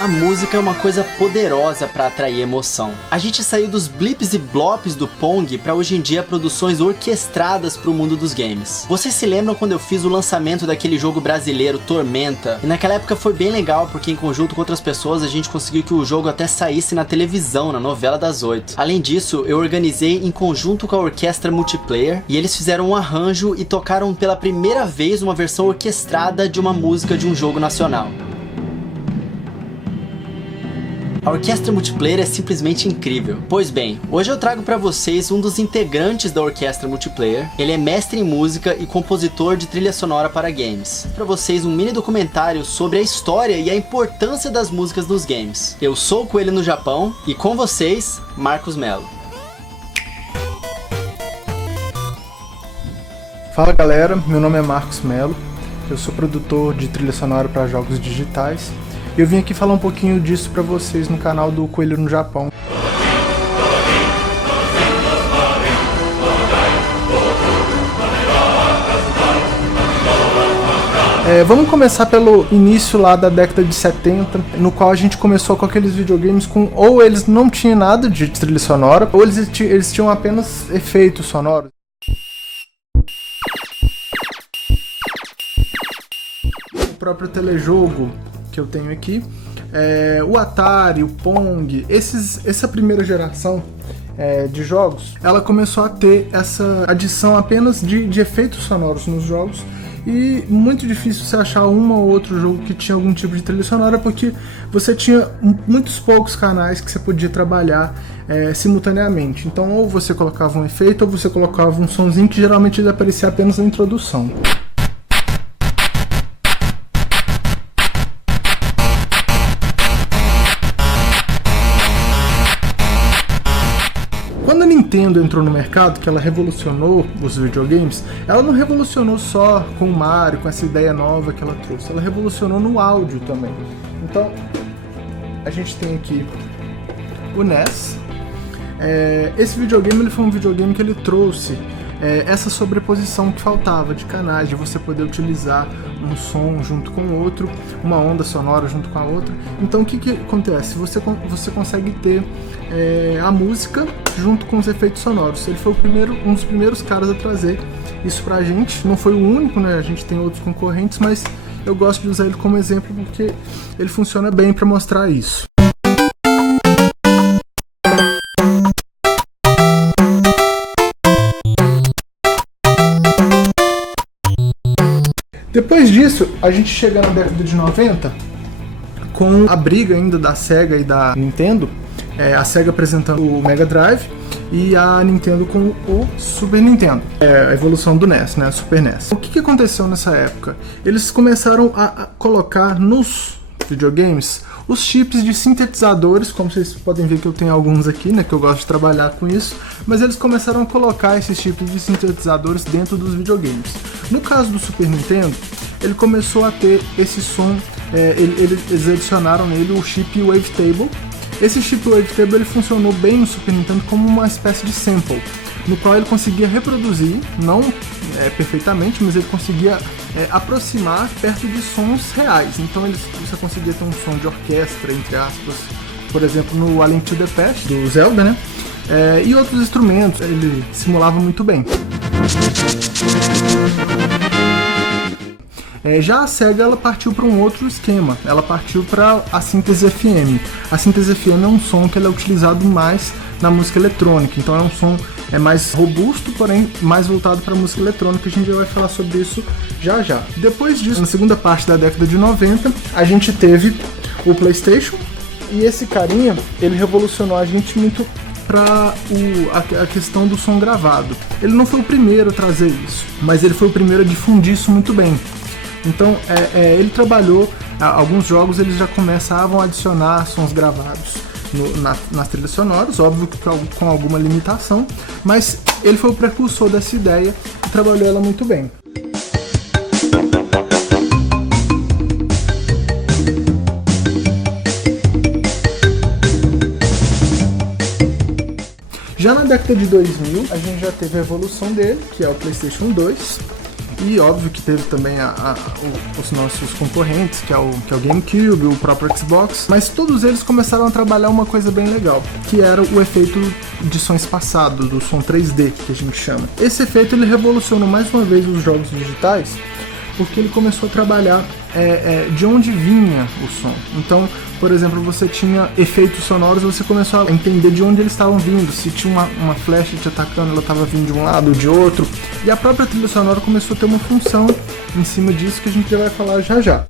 A música é uma coisa poderosa para atrair emoção. A gente saiu dos blips e blops do Pong para hoje em dia produções orquestradas para o mundo dos games. Vocês se lembram quando eu fiz o lançamento daquele jogo brasileiro Tormenta? E naquela época foi bem legal porque em conjunto com outras pessoas a gente conseguiu que o jogo até saísse na televisão, na novela das 8. Além disso, eu organizei em conjunto com a Orquestra Multiplayer e eles fizeram um arranjo e tocaram pela primeira vez uma versão orquestrada de uma música de um jogo nacional. A Orquestra Multiplayer é simplesmente incrível. Pois bem, hoje eu trago para vocês um dos integrantes da Orquestra Multiplayer. Ele é mestre em música e compositor de trilha sonora para games. Para vocês um mini documentário sobre a história e a importância das músicas nos games. Eu sou o Coelho no Japão e com vocês, Marcos Mello. Fala galera, meu nome é Marcos Mello, eu sou produtor de trilha sonora para jogos digitais. Eu vim aqui falar um pouquinho disso para vocês no canal do Coelho no Japão. Vamos começar pelo início lá da década de 70, no qual a gente começou com aqueles videogames com ou eles não tinham nada de trilha sonora, ou eles tinham apenas efeitos sonoros. O próprio telejogo que eu tenho aqui, o Atari, o Pong, essa primeira geração de jogos, ela começou a ter essa adição apenas de efeitos sonoros nos jogos, e muito difícil você achar um ou outro jogo que tinha algum tipo de trilha sonora, porque você tinha muitos poucos canais que você podia trabalhar simultaneamente. Então ou você colocava um efeito ou você colocava um sonzinho que geralmente ele aparecia apenas na introdução. Quando a Nintendo entrou no mercado, que ela revolucionou os videogames, ela não revolucionou só com o Mario, com essa ideia nova que ela trouxe, ela revolucionou no áudio também. Então, a gente tem aqui o NES. Esse videogame ele foi um videogame que ele trouxe essa sobreposição que faltava de canais, de você poder utilizar um som junto com o outro, uma onda sonora junto com a outra. Então o que acontece? Você consegue ter a música junto com os efeitos sonoros. Ele foi um dos primeiros caras a trazer isso pra gente. Não foi o único, né? A gente tem outros concorrentes, mas eu gosto de usar ele como exemplo porque ele funciona bem para mostrar isso. Depois disso, a gente chega na década de 90 com a briga ainda da Sega e da Nintendo, a Sega apresentando o Mega Drive e a Nintendo com o Super Nintendo, a evolução do NES, né, Super NES. O que aconteceu nessa época? Eles começaram a colocar nos videogames os chips de sintetizadores, como vocês podem ver que eu tenho alguns aqui, né, que eu gosto de trabalhar com isso, mas eles começaram a colocar esses chips de sintetizadores dentro dos videogames. No caso do Super Nintendo, ele começou a ter esse som, eles adicionaram nele o chip Wavetable. Esse chip Wavetable ele funcionou bem no Super Nintendo como uma espécie de sample, no qual ele conseguia reproduzir, não perfeitamente, mas ele conseguia aproximar perto de sons reais. Então você conseguia ter um som de orquestra, entre aspas, por exemplo no A Link to the Past, do Zelda, né? E outros instrumentos, ele simulava muito bem. Já a Sega ela partiu para um outro esquema, ela partiu para a síntese FM. A síntese FM é um som que ele é utilizado mais na música eletrônica, então é um som mais robusto, porém mais voltado para a música eletrônica. A gente já vai falar sobre isso já já. Depois disso, na segunda parte da década de 90, a gente teve o PlayStation, e esse carinha, ele revolucionou a gente muito para a questão do som gravado. Ele não foi o primeiro a trazer isso, mas ele foi o primeiro a difundir isso muito bem. Então ele trabalhou, alguns jogos eles já começavam a adicionar sons gravados nas trilhas sonoras, óbvio que com alguma limitação, mas ele foi o precursor dessa ideia e trabalhou ela muito bem. Já na década de 2000, a gente já teve a evolução dele, que é o PlayStation 2, E óbvio que teve também os nossos concorrentes, que é o GameCube, o próprio Xbox, mas todos eles começaram a trabalhar uma coisa bem legal, que era o efeito de som espaçado, do som 3D, que a gente chama. Esse efeito ele revolucionou mais uma vez os jogos digitais, porque ele começou a trabalhar de onde vinha o som. Então, por exemplo, você tinha efeitos sonoros, você começou a entender de onde eles estavam vindo. Se tinha uma flecha te atacando, ela estava vindo de um lado ou de outro. E a própria trilha sonora começou a ter uma função em cima disso que a gente já vai falar já já.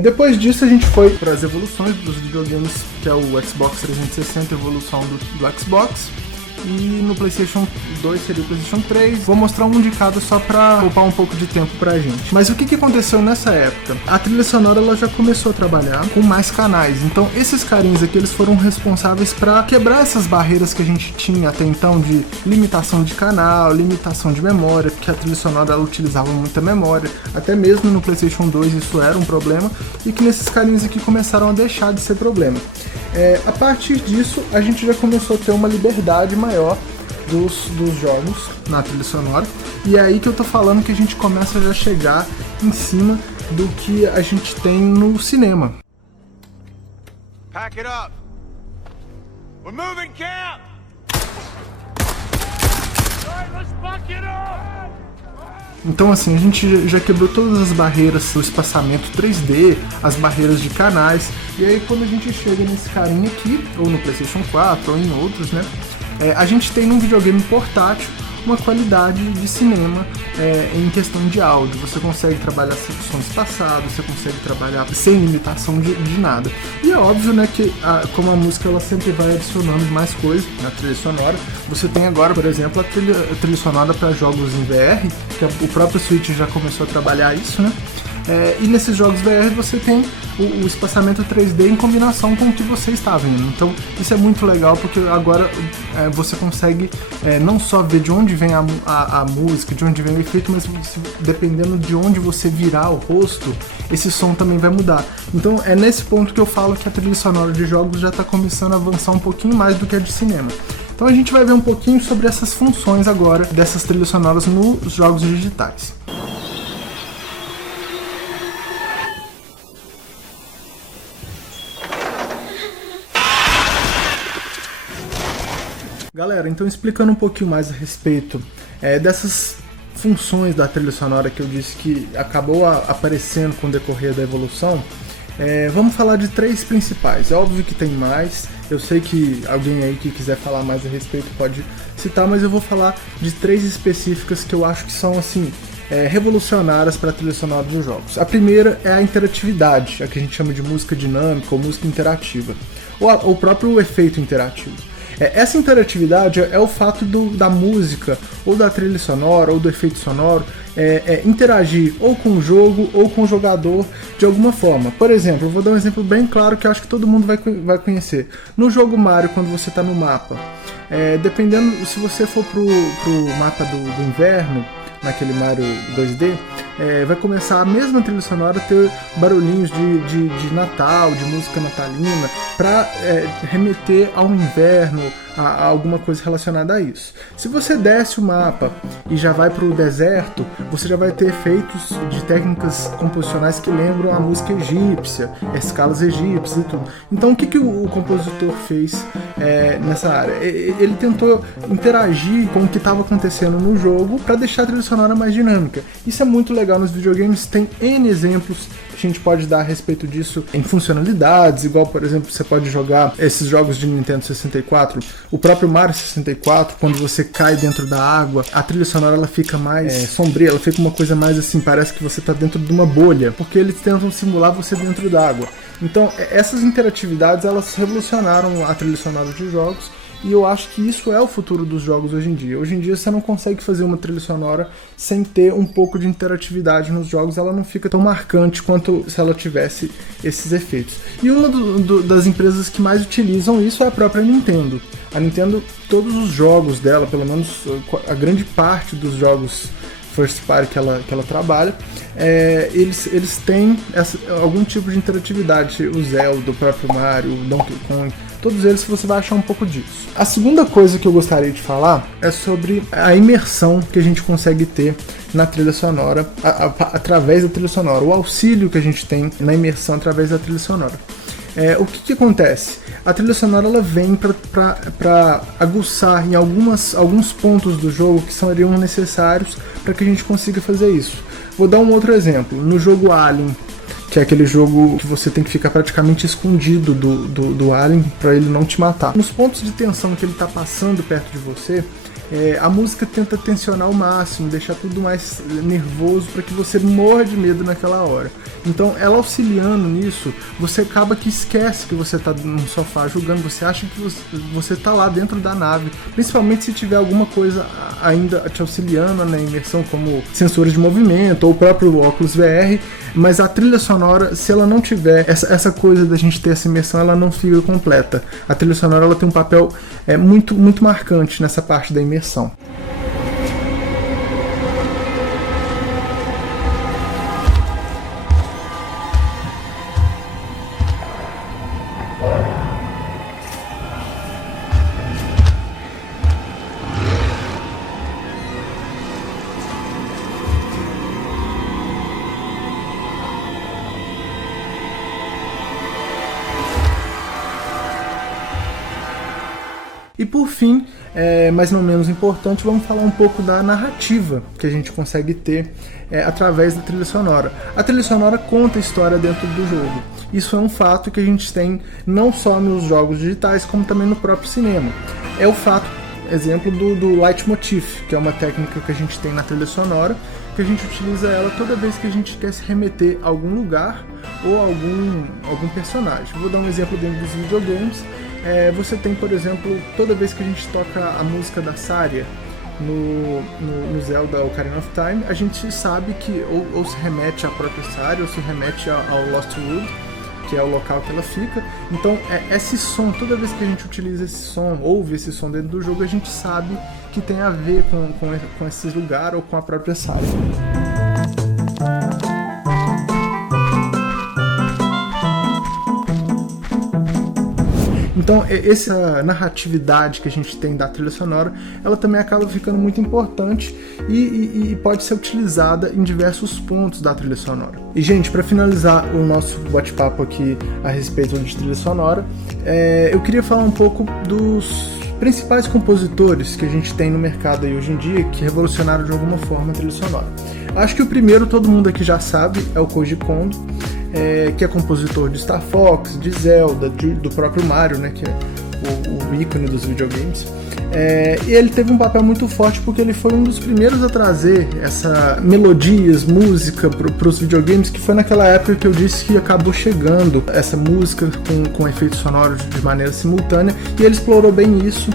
Depois disso a gente foi para as evoluções dos videogames, que é o Xbox 360, evolução do Xbox, e no PlayStation 2 seria o PlayStation 3. Vou mostrar um de cada só para poupar um pouco de tempo pra gente. Mas o que aconteceu nessa época? A trilha sonora ela já começou a trabalhar com mais canais, então esses carinhas aqui eles foram responsáveis para quebrar essas barreiras que a gente tinha até então de limitação de canal, limitação de memória, porque a trilha sonora ela utilizava muita memória, até mesmo no PlayStation 2 isso era um problema, e que nesses carinhas aqui começaram a deixar de ser problema. A partir disso, a gente já começou a ter uma liberdade maior dos jogos na trilha sonora, e é aí que eu tô falando que a gente começa já a chegar em cima do que a gente tem no cinema. Pack it up. We're moving camp. All right, let's pack it up. Então assim, a gente já quebrou todas as barreiras do espaçamento 3D, as barreiras de canais, e aí quando a gente chega nesse carinha aqui, ou no PlayStation 4, ou em outros, né, a gente tem num videogame portátil uma qualidade de cinema em questão de áudio. Você consegue trabalhar som espaçado, você consegue trabalhar sem limitação de nada. E é óbvio, né, que como a música ela sempre vai adicionando mais coisas na trilha sonora, você tem agora, por exemplo, a trilha sonora para jogos em VR, que o próprio Switch já começou a trabalhar isso, né? E nesses jogos VR você tem o espaçamento 3D em combinação com o que você está vendo. Então isso é muito legal, porque agora você consegue não só ver de onde vem a música, de onde vem o efeito, mas dependendo de onde você virar o rosto, esse som também vai mudar. Então é nesse ponto que eu falo que a trilha sonora de jogos já está começando a avançar um pouquinho mais do que a de cinema. Então a gente vai ver um pouquinho sobre essas funções agora dessas trilhas sonoras nos jogos digitais. Galera, então explicando um pouquinho mais a respeito dessas funções da trilha sonora que eu disse que acabou aparecendo com o decorrer da evolução, vamos falar de 3 principais. É óbvio que tem mais, eu sei que alguém aí que quiser falar mais a respeito pode citar, mas eu vou falar de 3 específicas que eu acho que são assim revolucionárias para a trilha sonora dos jogos. A primeira é a interatividade, a que a gente chama de música dinâmica ou música interativa, ou o próprio efeito interativo. Essa interatividade é o fato da música, ou da trilha sonora, ou do efeito sonoro, interagir ou com o jogo, ou com o jogador de alguma forma. Por exemplo, eu vou dar um exemplo bem claro que eu acho que todo mundo vai conhecer. No jogo Mario, quando você está no mapa, dependendo, se você for pro mapa do inverno, naquele Mario 2D, vai começar a mesma trilha sonora a ter barulhinhos de Natal, de música natalina, para remeter ao inverno, a alguma coisa relacionada a isso. Se você desce o mapa e já vai para o deserto, você já vai ter efeitos de técnicas composicionais que lembram a música egípcia, escalas egípcias e tudo. Então o que o compositor fez nessa área? Ele tentou interagir com o que estava acontecendo no jogo para deixar a trilha sonora mais dinâmica. Isso é muito legal nos videogames, tem N exemplos que a gente pode dar a respeito disso em funcionalidades, igual por exemplo você pode jogar esses jogos de Nintendo 64, o próprio Mario 64, quando você cai dentro da água, a trilha sonora ela fica mais sombria, ela fica uma coisa mais assim, parece que você está dentro de uma bolha, porque eles tentam simular você dentro da água. Então essas interatividades elas revolucionaram a trilha sonora de jogos, e eu acho que isso é o futuro dos jogos hoje em dia. Hoje em dia você não consegue fazer uma trilha sonora sem ter um pouco de interatividade nos jogos, ela não fica tão marcante quanto se ela tivesse esses efeitos. E uma das empresas que mais utilizam isso é a própria Nintendo. A Nintendo, todos os jogos dela, pelo menos a grande parte dos jogos first party que ela trabalha, eles têm algum tipo de interatividade. O Zelda, o próprio Mario, o Donkey Kong, todos eles você vai achar um pouco disso. A segunda coisa que eu gostaria de falar é sobre a imersão que a gente consegue ter na trilha sonora, através da trilha sonora, o auxílio que a gente tem na imersão através da trilha sonora. O que acontece? A trilha sonora ela vem para aguçar em alguns pontos do jogo que seriam necessários para que a gente consiga fazer isso. Vou dar um outro exemplo. No jogo Alien, que é aquele jogo que você tem que ficar praticamente escondido do alien para ele não te matar. Nos pontos de tensão que ele está passando perto de você, a música tenta tensionar ao máximo, deixar tudo mais nervoso para que você morra de medo naquela hora. Então, ela auxiliando nisso, você acaba que esquece que você está no sofá jogando, você acha que você está lá dentro da nave, principalmente se tiver alguma coisa ainda te auxiliando na imersão, como sensores de movimento ou o próprio óculos VR, mas a trilha sonora, se ela não tiver essa coisa da gente ter essa imersão, ela não fica completa. A trilha sonora ela tem um papel muito, muito marcante nessa parte da imersão. E por fim, mas não menos importante, vamos falar um pouco da narrativa que a gente consegue ter através da trilha sonora. A trilha sonora conta a história dentro do jogo. Isso é um fato que a gente tem não só nos jogos digitais, como também no próprio cinema. É o fato, exemplo, do leitmotiv, que é uma técnica que a gente tem na trilha sonora, que a gente utiliza ela toda vez que a gente quer se remeter a algum lugar ou a algum personagem. Vou dar um exemplo dentro dos videogames. Você tem, por exemplo, toda vez que a gente toca a música da Saria no Zelda Ocarina of Time, a gente sabe que ou se remete à própria Saria ou se remete ao Lost Wood, que é o local que ela fica. Então, esse som, toda vez que a gente utiliza esse som, ouve esse som dentro do jogo, a gente sabe que tem a ver com esse lugar ou com a própria Saria. Então, essa narratividade que a gente tem da trilha sonora, ela também acaba ficando muito importante e pode ser utilizada em diversos pontos da trilha sonora. E, gente, para finalizar o nosso bate-papo aqui a respeito de trilha sonora, eu queria falar um pouco dos principais compositores que a gente tem no mercado aí hoje em dia, que revolucionaram de alguma forma a trilha sonora. Acho que o primeiro, todo mundo aqui já sabe, é o Koji Kondo, que é compositor de Star Fox, de Zelda, do próprio Mario, né, que é o ícone dos videogames. E ele teve um papel muito forte porque ele foi um dos primeiros a trazer essa melodias, música para os videogames, que foi naquela época que eu disse que acabou chegando essa música com efeitos sonoros de maneira simultânea, e ele explorou bem isso,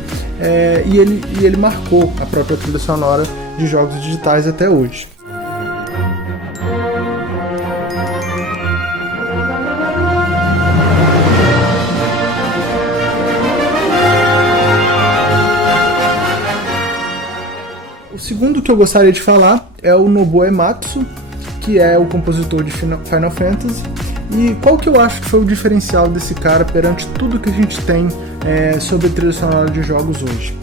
e ele marcou a própria trilha sonora de jogos digitais até hoje. O segundo que eu gostaria de falar é o Nobuo Uematsu, que é o compositor de Final Fantasy. E qual que eu acho que foi o diferencial desse cara perante tudo que a gente tem sobre trilha sonora de jogos hoje?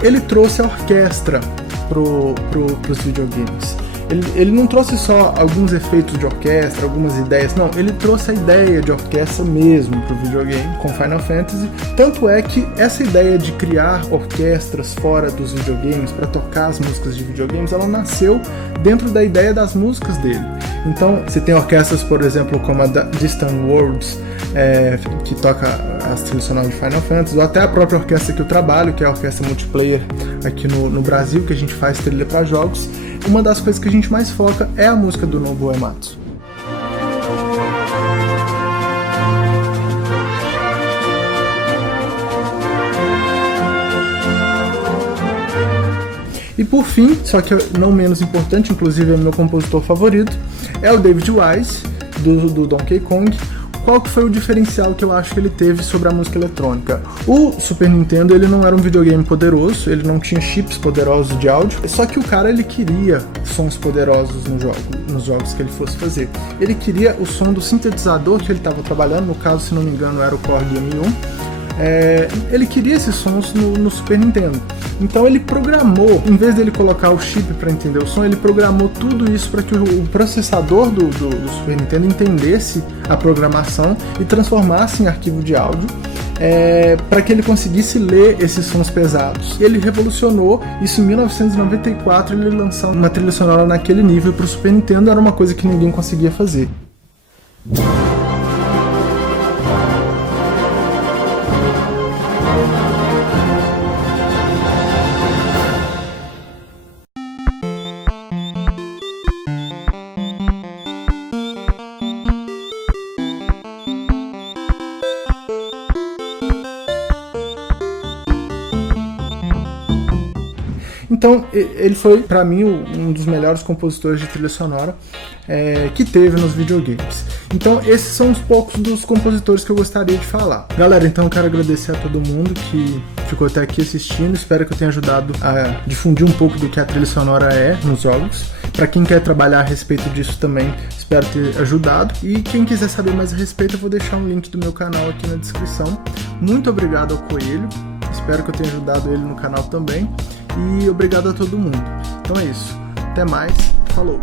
Ele trouxe a orquestra pros videogames. Ele não trouxe só alguns efeitos de orquestra, algumas ideias, não, ele trouxe a ideia de orquestra mesmo pro videogame com Final Fantasy. Tanto é que essa ideia de criar orquestras fora dos videogames para tocar as músicas de videogames, ela nasceu dentro da ideia das músicas dele. Então, você tem orquestras, por exemplo, como a Distant Worlds, que toca as trilhas sonoras de Final Fantasy, ou até a própria orquestra que eu trabalho, que é a orquestra multiplayer aqui no Brasil, que a gente faz trilha para jogos. Uma das coisas que a gente mais foca é a música do Nobuo Uematsu. E por fim, só que não menos importante, inclusive é meu compositor favorito, é o David Wise, do Donkey Kong, qual que foi o diferencial que eu acho que ele teve sobre a música eletrônica? O Super Nintendo, ele não era um videogame poderoso, ele não tinha chips poderosos de áudio, só que o cara, ele queria sons poderosos nos jogos que ele fosse fazer. Ele queria o som do sintetizador que ele estava trabalhando, no caso, se não me engano, era o Core Game 1. Ele queria esses sons no Super Nintendo. Então ele programou, em vez dele colocar o chip para entender o som, ele programou tudo isso para que o processador do Super Nintendo entendesse a programação e transformasse em arquivo de áudio, para que ele conseguisse ler esses sons pesados. E ele revolucionou isso em 1994, ele lançou uma trilha sonora naquele nível para o Super Nintendo, era uma coisa que ninguém conseguia fazer. Então, ele foi, pra mim, um dos melhores compositores de trilha sonora que teve nos videogames. Então, esses são os poucos dos compositores que eu gostaria de falar. Galera, então eu quero agradecer a todo mundo que ficou até aqui assistindo. Espero que eu tenha ajudado a difundir um pouco do que a trilha sonora é nos jogos. Para quem quer trabalhar a respeito disso também, espero ter ajudado. E quem quiser saber mais a respeito, eu vou deixar um link do meu canal aqui na descrição. Muito obrigado ao Coelho. Espero que eu tenha ajudado ele no canal também. E obrigado a todo mundo. Então é isso. Até mais. Falou!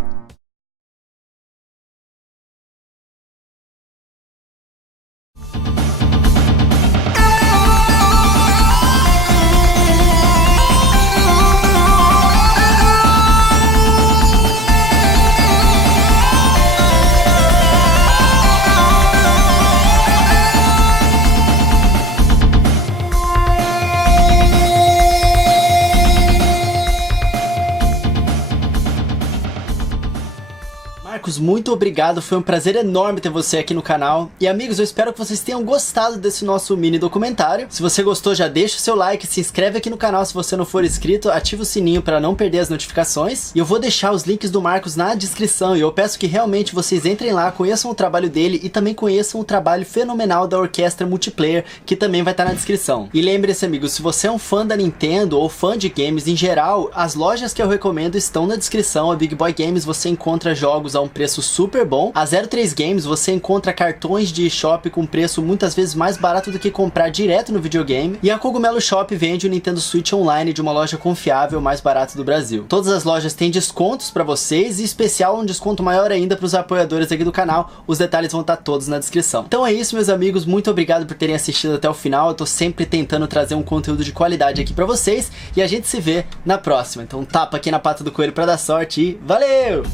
Marcos, muito obrigado, foi um prazer enorme ter você aqui no canal. E amigos, eu espero que vocês tenham gostado desse nosso mini documentário. Se você gostou, já deixa o seu like, se inscreve aqui no canal se você não for inscrito, ativa o sininho para não perder as notificações. E eu vou deixar os links do Marcos na descrição, e eu peço que realmente vocês entrem lá, conheçam o trabalho dele e também conheçam o trabalho fenomenal da Orquestra Multiplayer, que também vai estar na descrição. E lembre-se, amigos, se você é um fã da Nintendo ou fã de games em geral, as lojas que eu recomendo estão na descrição. A Big Boy Games você encontra jogos a um preço super bom. A 03 Games você encontra cartões de eShop com preço muitas vezes mais barato do que comprar direto no videogame. E a Cogumelo Shop vende o Nintendo Switch online de uma loja confiável, mais barato do Brasil. Todas as lojas têm descontos para vocês, e especial um desconto maior ainda para os apoiadores aqui do canal. Os detalhes vão estar todos na descrição. Então é isso, meus amigos, muito obrigado por terem assistido até o final. Eu tô sempre tentando trazer um conteúdo de qualidade aqui para vocês, e a gente se vê na próxima. Então tapa aqui na pata do coelho para dar sorte e valeu!